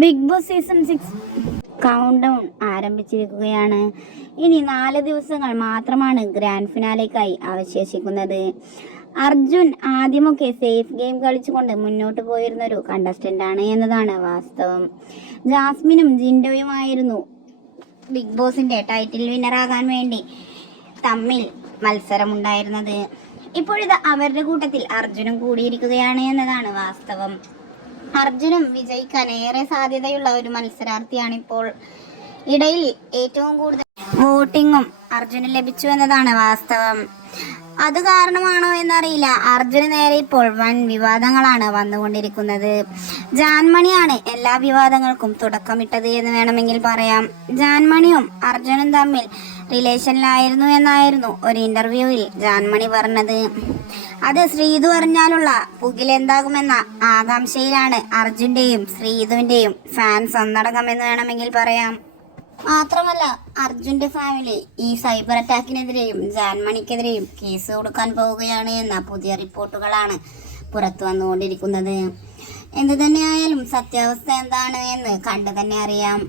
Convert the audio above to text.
Big Boss season 6 countdown ആരംഭിച്ചിരിക്കുകയാണ്. ഇനി 4 ദിവസങ്ങൾ മാത്രമാണ് ഗ്രാൻഡ് ഫിനാലേക്കായി അവശേഷിക്കുന്നത്. അർജുൻ ആദ്യമൊക്കെ സേഫ് ഗെയിം കളിച്ചുകൊണ്ട് മുന്നോട്ട് പോയിരുന്നൊരു കണ്ടസ്റ്റന്റ് ആണ് എന്നതാണ് വാസ്തവം. ജാസ്മിനും ജിൻഡോയുമായിരുന്നു ബിഗ് ബോസിന്റെ ടൈറ്റിൽ വിന്നറാകാൻ വേണ്ടി തമ്മിൽ മത്സരമുണ്ടായിരുന്നത്. ഇപ്പോഴിത് അവരുടെ കൂട്ടത്തിൽ അർജുനും കൂടിയിരിക്കുകയാണ് എന്നതാണ് വാസ്തവം. അർജുനും വിജയിക്കാൻ ഏറെ സാധ്യതയുള്ള ഒരു മത്സരാർത്ഥിയാണ്. ഇപ്പോൾ ഇടയിൽ ഏറ്റവും കൂടുതൽ വോട്ടിങ്ങും അർജുന് ലഭിച്ചു എന്നതാണ് വാസ്തവം. അത് കാരണമാണോ എന്നറിയില്ല, അർജുന് നേരെ ഇപ്പോൾ വൻ വിവാദങ്ങളാണ് വന്നുകൊണ്ടിരിക്കുന്നത്. ജാൻമണിയാണ് എല്ലാ വിവാദങ്ങൾക്കും തുടക്കമിട്ടത് എന്ന് വേണമെങ്കിൽ പറയാം. ജാൻമണിയും അർജുനും തമ്മിൽ റിലേഷനിലായിരുന്നു എന്നായിരുന്നു ഒരു ഇന്റർവ്യൂവിൽ ജാൻമണി പറഞ്ഞത്. അത് ശ്രീതു അറിഞ്ഞാലുള്ള പുകിലെന്താകുമെന്ന ആകാംക്ഷയിലാണ് അർജുന്റെയും ശ്രീതുവിന്റെയും ഫാൻസ് ഒന്നടങ്കമെന്ന് വേണമെങ്കിൽ പറയാം. മാത്രമല്ല, അർജുന്റെ ഫാമിലി ഈ സൈബർ അറ്റാക്കിനെതിരെയും ജാൻമണിക്കെതിരെയും കേസ് കൊടുക്കാൻ പോവുകയാണ് എന്ന പുതിയ റിപ്പോർട്ടുകളാണ് പുറത്തു വന്നുകൊണ്ടിരിക്കുന്നത്. എന്തു തന്നെയായാലും സത്യാവസ്ഥ എന്താണ് എന്ന് കണ്ടു തന്നെ അറിയാം.